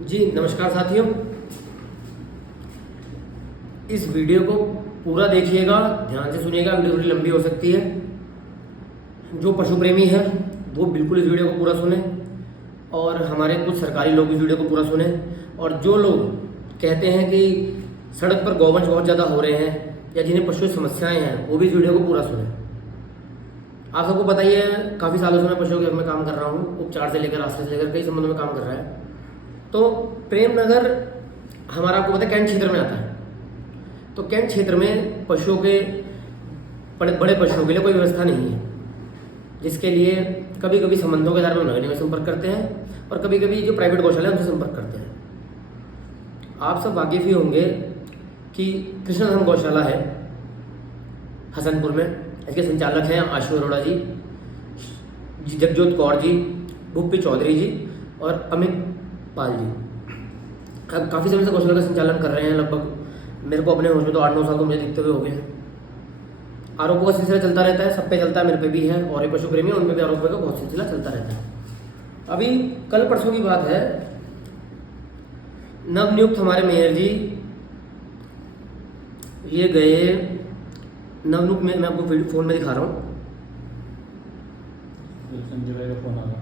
जी नमस्कार साथियों, इस वीडियो को पूरा देखिएगा, ध्यान से सुनिएगा। वीडियो थोड़ी लंबी हो सकती है। जो पशु प्रेमी है वो बिल्कुल इस वीडियो को पूरा सुने और हमारे कुछ सरकारी लोग इस वीडियो को पूरा सुने। और जो लोग कहते हैं कि सड़क पर गौवंश बहुत ज़्यादा हो रहे हैं या जिन्हें पशु समस्याएं हैं वो भी इस वीडियो को पूरा सुने। आप सबको पता ही है, काफ़ी सालों से मैं पशुओं के घर में काम कर रहा हूँ। उपचार से लेकर आश्रय से लेकर कई संबंधों में काम कर रहा है। तो प्रेम नगर हमारा, आपको पता है, कैंट क्षेत्र में आता है। तो कैंट क्षेत्र में पशुओं के बड़े बड़े पशुओं के लिए कोई व्यवस्था नहीं है, जिसके लिए कभी कभी संबंधों के आधार पर नगर निगम संपर्क करते हैं और कभी कभी जो प्राइवेट गौशाला है उनसे संपर्क करते हैं। आप सब वाकिफ ही होंगे कि कृष्णधाम गौशाला है हसनपुर में। इसके संचालक हैं आशु अरोड़ा जी, जगजोत कौर जी, भूपी चौधरी जी और अमित पाल जी। अब काफ़ी समय से गौशाला का संचालन कर रहे हैं। लगभग मेरे को अपने होश में तो 8-9 साल को मुझे दिखते हुए हो गए हैं। आरोपों का सिलसिला चलता रहता है, सब पे चलता है, मेरे पे भी है और ये पशु प्रेमी उनमें भी आरोपों का बहुत सिलसिला चलता रहता है। अभी कल परसों की बात है, नवनियुक्त हमारे मेयर जी ये गए नवनियुक्त में, मैं आपको फ़ोन में दिखा रहा हूँ। संजय भाई का फोन आ रहा।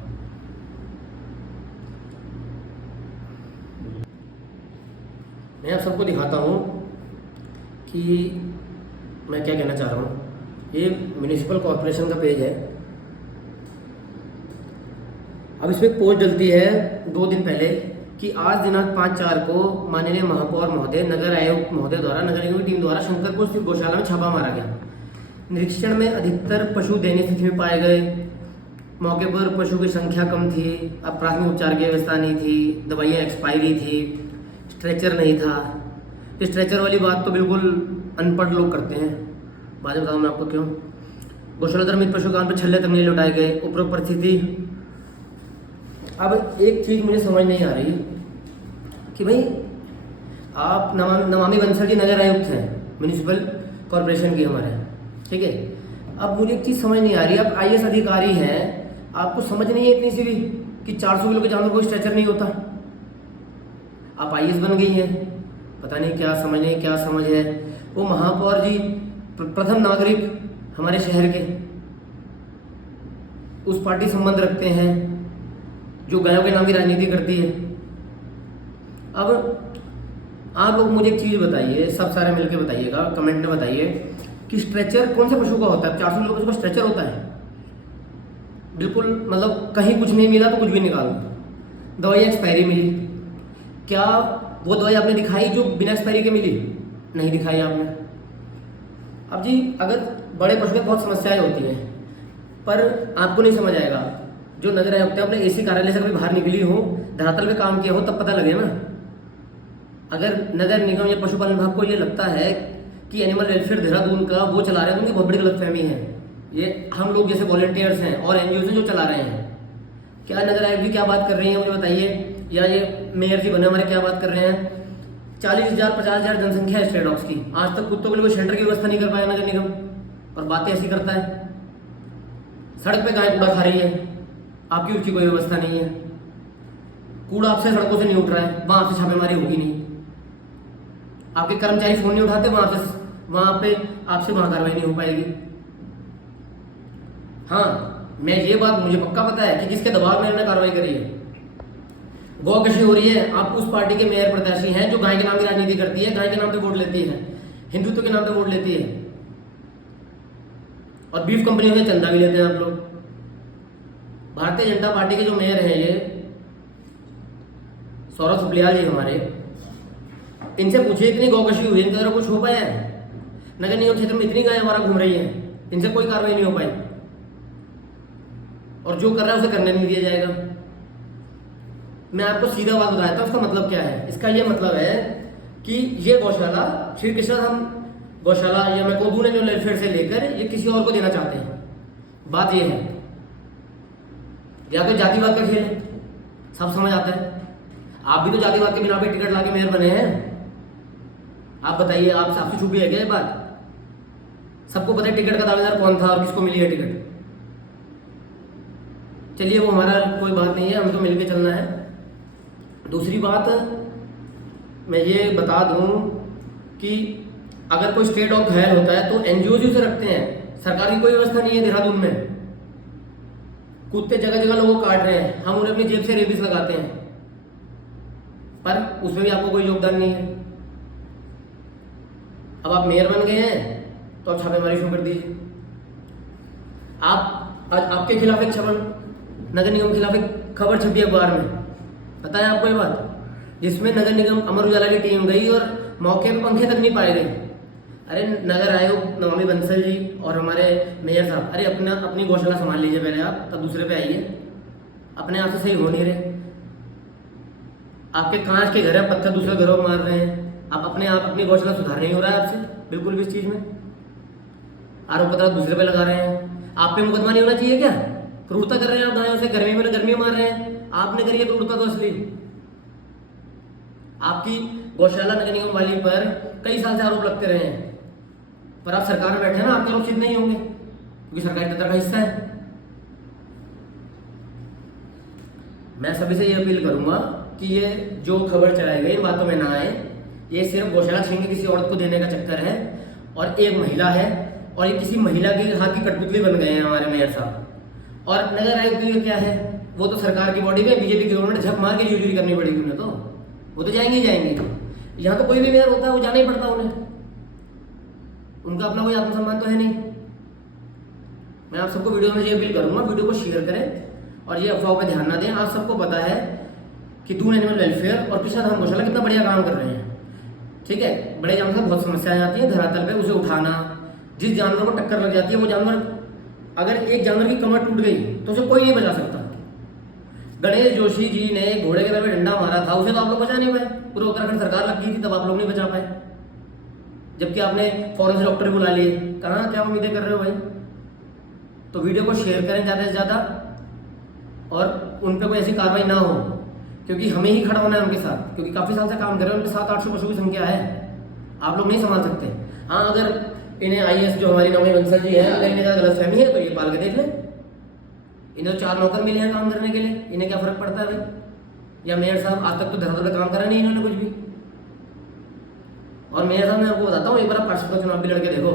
मैं आप सबको दिखाता हूँ कि मैं क्या कहना चाह रहा हूँ। ये म्यूनिसिपल कॉरपोरेशन का पेज है। अब इसमें एक पोस्ट डलती है 2 दिन पहले कि आज दिनांक 5/4 को माननीय महापौर महोदय, नगर आयुक्त महोदय द्वारा नगर निगम की टीम द्वारा शंकरपुर स्थित गौशाला में छापा मारा गया। निरीक्षण में अधिकतर पशु दयनीय स्थिति में पाए गए। मौके पर पशु की संख्या कम थी, अब प्राथमिक उपचार की व्यवस्था नहीं थी, दवाइयाँ एक्सपायरी थी, स्ट्रेचर नहीं था। स्ट्रेचर वाली बात तो बिल्कुल अनपढ़ लोग करते हैं। बाद में बताऊँ मैं आपको क्यों। गौशाला धर्मित पशु कान पर छल्ले तक नहीं लौटाए गए। उपरोक्त परिस्थिति। अब एक चीज़ मुझे समझ नहीं आ रही कि भाई आप नमामि बंसल जी नगर आयुक्त हैं म्यूनिसिपल कॉरपोरेशन की हमारे, ठीक है। अब मुझे एक चीज़ समझ नहीं आ रही, आप आईएएस अधिकारी हैं, आपको समझ नहीं है इतनी सी भी कि 400 किलो के जानवर को स्ट्रेचर नहीं होता। आप आईएएस बन गई हैं, पता नहीं क्या समझ नहीं, क्या समझ है। वो महापौर जी प्रथम नागरिक हमारे शहर के, उस पार्टी संबंध रखते हैं जो गायों के नाम की राजनीति करती है। अब आप लोग मुझे एक चीज़ बताइए, सब सारे मिलके बताइएगा, कमेंट में बताइए कि स्ट्रेचर कौन से पशु का होता है। 400 किलो का स्ट्रेचर होता है, बिल्कुल मतलब कहीं कुछ नहीं मिला तो कुछ भी निकाल दो। दवाई एक्सपायरी मिली, क्या वो दवाई आपने दिखाई जो बिना एक्सपायरी के मिली? नहीं दिखाई आपने। अब जी अगर बड़े पशु में बहुत समस्याएं होती हैं, पर आपको नहीं समझ आएगा। जो नगर आयुक्त है अपने एसी कार्यालय से कभी बाहर निकली हो, धरातल पे काम किया हो, तब पता लगे ना। अगर नगर निगम या पशुपालन विभाग को ये लगता है कि एनिमल वेलफेयर देहरादून का वो चला रहे हैं, तो उनकी बहुत बड़ी गलतफहमी है। ये हम लोग जैसे वॉलंटियर्स हैं और एनजीओ से जो चला रहे हैं। क्या नगर आयुक्त जी क्या बात कर रही है मुझे बताइए, या ये मेयर जी बने हमारे क्या बात कर रहे हैं। 40,000 50,000 जनसंख्या है स्ट्रे डॉग्स की, आज तक कुत्तों के लिए कोई शेल्टर की व्यवस्था नहीं कर पाया नगर निगम, और बातें ऐसी करता है। सड़क पे गाय कूड़ा खा रही है, आपकी उसकी कोई व्यवस्था नहीं है। कूड़ा आपसे सड़कों से नहीं उठ रहा है, वहां आपसे छापेमारी होगी नहीं। आपके कर्मचारी फोन नहीं उठाते, वहां पे आपसे वहां कार्रवाई नहीं हो पाएगी। हाँ, मैं ये बात मुझे पक्का पता है कि किसके दबाव में इन्होंने कार्रवाई करी है। गौकशी हो रही है। आप उस पार्टी के मेयर प्रत्याशी हैं जो गाय के नाम की राजनीति करती है, गाय के नाम पे वोट लेती है, हिंदुत्व के नाम पे वोट लेती है, और बीफ कंपनी से चंदा भी लेते हैं आप लोग। भारतीय जनता पार्टी के जो मेयर हैं ये सौरभ सुप्रियाल जी हमारे, इनसे पूछिए इतनी गौकशी हुई, इनके द्वारा कुछ हो पाया है? नगर निगम क्षेत्र में इतनी गाय हमारा घूम रही है, इनसे कोई कार्रवाई नहीं हो पाई, और जो कर रहा है उसे करने नहीं दिया जाएगा। मैं आपको सीधा बात बताता हूँ उसका मतलब क्या है। इसका ये मतलब है कि ये गौशाला श्री कृष्णधाम गौशाला या मैं को दून एनिमल वेलफेयर से लेकर ये किसी और को देना चाहते हैं। बात ये है, या कोई जातिवाद का खेल है, सब समझ आता है। आप भी तो जातिवाद के बिना पे टिकट लाके मेयर बने हैं। आप बताइए, आपसे छुपी है क्या ये बात? सबको पता है टिकट का दावेदार कौन था और किसको मिली है टिकट। चलिए वो हमारा कोई बात नहीं है, हम तो मिलके चलना है। दूसरी बात मैं ये बता दूं कि अगर कोई स्टे डॉग घायल होता है तो एनजीओ से रखते हैं, सरकार की कोई व्यवस्था नहीं है देहरादून में। कुत्ते जगह जगह लोगों को काट रहे हैं, हम उन्हें अपनी जेब से रेबीज लगाते हैं, पर उसमें भी आपको कोई योगदान नहीं है। अब आप मेयर बन गए हैं तो आप छापेमारी शुरू कर दीजिए। आप आज आपके खिलाफ एक नगर निगम के खिलाफ एक खबर छपी अखबार में, पता है आपको ये बात, जिसमें नगर निगम अमर उजाला की टीम गई और मौके पे पंखे तक नहीं पाए गए। अरे नगर आयोग नमामि बंसल जी और हमारे मेयर साहब, अरे अपनी गौशाला संभाल लीजिए पहले आप, तब दूसरे पे आइए। अपने आप से सही हो नहीं रहे। आपके कांच के घर है, पत्थर दूसरे घरों में मार रहे हैं। आप अपनी गौशाला सुधार नहीं हो रहा है आपसे बिल्कुल भी इस चीज में। आरोप पत्र दूसरे पे लगा रहे हैं। आप पे मुकदमा नहीं होना चाहिए क्या? क्रूरता कर रहे हैं आप गायों से, गर्मी में मार रहे हैं। आपने करी है क्रूरता तो असली। आपकी गौशाला नगर निगम वाली पर कई साल से आरोप लगते रहे हैं, पर आप सरकार में बैठे हैं ना, आपके आरोप सिद्ध नहीं होंगे क्योंकि सरकारी तंत्र का हिस्सा है। मैं सभी से ये अपील करूंगा कि ये जो खबर चलाई गई इन बातों में ना आए। ये सिर्फ गौशाला छीन के किसी औरत को देने का चक्कर है, और एक महिला है, और ये किसी महिला के हाथ की कठपुतली बन गए हैं हमारे मेयर साहब। और नगर आयोग के लिए क्या है, वो तो सरकार की बॉडी में बीजेपी की गवर्नमेंट झक मार के ड्यूटी करनी पड़ेगी उन्हें, तो वो तो जाएंगे ही जाएंगे। यहाँ तो कोई भी मेयर होता है वो जाना ही पड़ता उन्हें, उनका अपना कोई आत्मसम्मान तो है नहीं। मैं आप सबको वीडियो में ये अपील करूंगा, वीडियो को शेयर करें और ये अफवाह पे ध्यान ना दें। आप सबको पता है कि दून एनिमल वेलफेयर और कृष्णा धाम गौशाला कितना बढ़िया काम कर रहे हैं, ठीक है। बड़े जानवर से बहुत समस्याएं आती हैं धरातल पे, उसे उठाना, जिस जानवर को टक्कर लग जाती है वो जानवर, अगर एक जानवर की कमर टूट गई तो उसे कोई नहीं बचा सकता। गणेश जोशी जी ने घोड़े के पैर में डंडा मारा था, उसे तो आप लोग बचा नहीं पाए। पूरे उत्तराखंड सरकार लग गई थी, तब आप लोग नहीं बचा पाए, जबकि आपने फॉरेंसिक डॉक्टर बुला लिए। कहाँ क्या उम्मीदें कर रहे हो भाई? तो वीडियो को शेयर करें ज़्यादा से ज़्यादा, और उन पर कोई ऐसी कार्रवाई ना हो, क्योंकि हमें ही खड़ा होना है उनके साथ, क्योंकि काफ़ी साल से काम कर रहे हैं। उनके 700-800 पशु की संख्या है, आप लोग नहीं संभाल सकते। हाँ, अगर इन्हें IAS जो हमारी नमामि बंसल जी है, अगर इन्हें ज़्यादा गलतफहमी है तो ये पाल के देख लें। इन्हें तो 4 नौकर मिले हैं काम करने के लिए, इन्हें क्या फ़र्क पड़ता है भाई? या मेयर साहब आज तक तो धरातल पे काम करा नहीं इन्होंने कुछ भी। और मेयर साहब मैं आपको बताता हूँ, एक बार आप पार्षद का चुनाव भी लड़के देखो,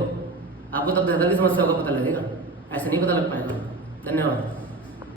आपको तब धरातल की समस्याओं का पता लगेगा, ऐसे नहीं पता लग पाएगा। धन्यवाद।